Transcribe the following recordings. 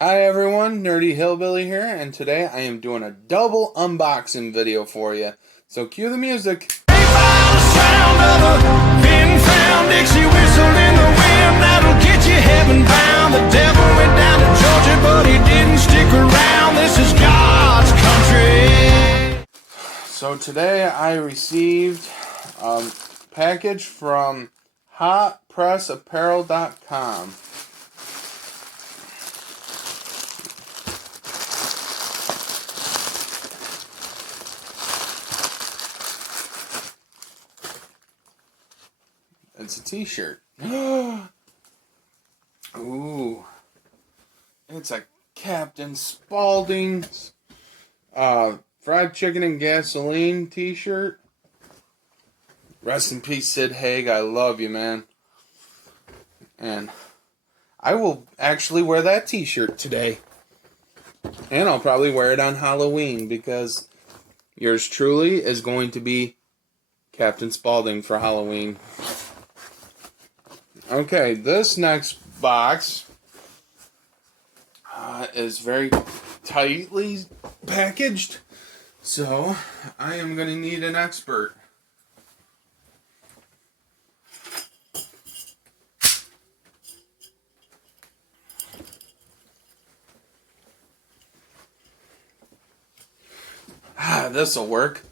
Hi everyone, Nerdy Hillbilly here, and today I am doing a double unboxing video for you. So cue the music. So today I received a package from hotpressapparel.com. It's a t-shirt. Ooh. It's a Captain Spaulding's fried chicken and gasoline t-shirt. Rest in peace, Sid Haig. I love you, man. And I will actually wear that t-shirt today. And I'll probably wear it on Halloween because yours truly is going to be Captain Spaulding for Halloween. Okay, this next box is very tightly packaged, so I am going to need an expert. This'll work.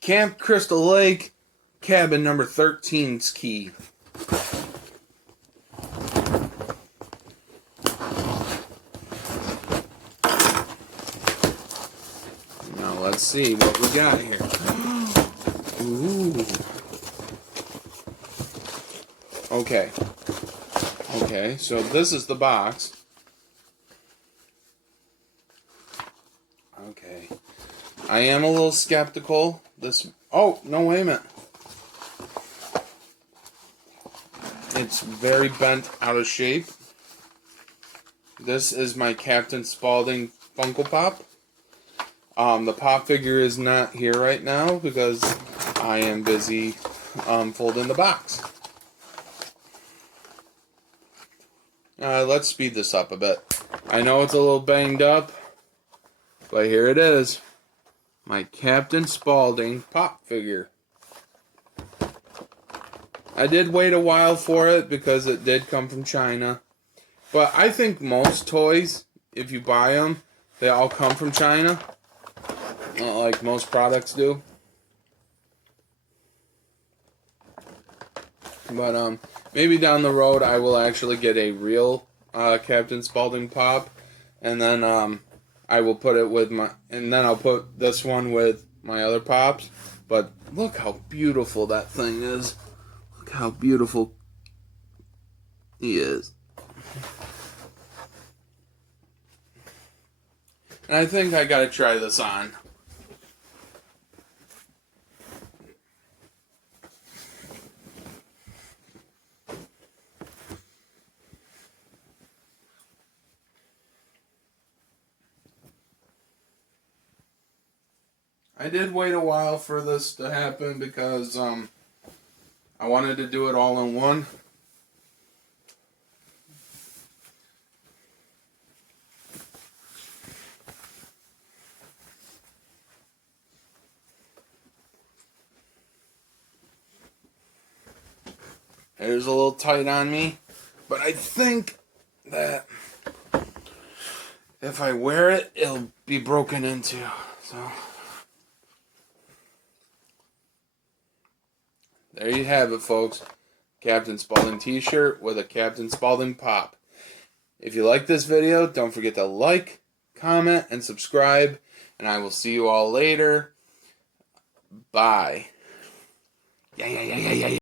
Camp Crystal Lake, cabin number 13's key. Now let's see what we got here. Ooh. Okay, so this is the box. Okay. I am a little skeptical. Oh, no, wait a minute. It's very bent out of shape. This is my Captain Spaulding Funko Pop. The pop figure is not here right now because I am busy folding the box. Let's speed this up a bit. I know it's a little banged up, but here it is. My Captain Spaulding pop figure. I did wait a while for it because it did come from China. But I think most toys, if you buy them, they all come from China. Like most products do. But maybe down the road I will actually get a real Captain Spaulding pop. And then I will put it with and then I'll put this one with my other pops. But look how beautiful that thing is. Look how beautiful he is. And I think I gotta try this on. I did wait a while for this to happen because I wanted to do it all in one. It was a little tight on me, but I think that if I wear it, it'll be broken into. So there you have it, folks. Captain Spaulding t-shirt with a Captain Spaulding pop. If you like this video, don't forget to like, comment, and subscribe. And I will see you all later. Bye. Yeah.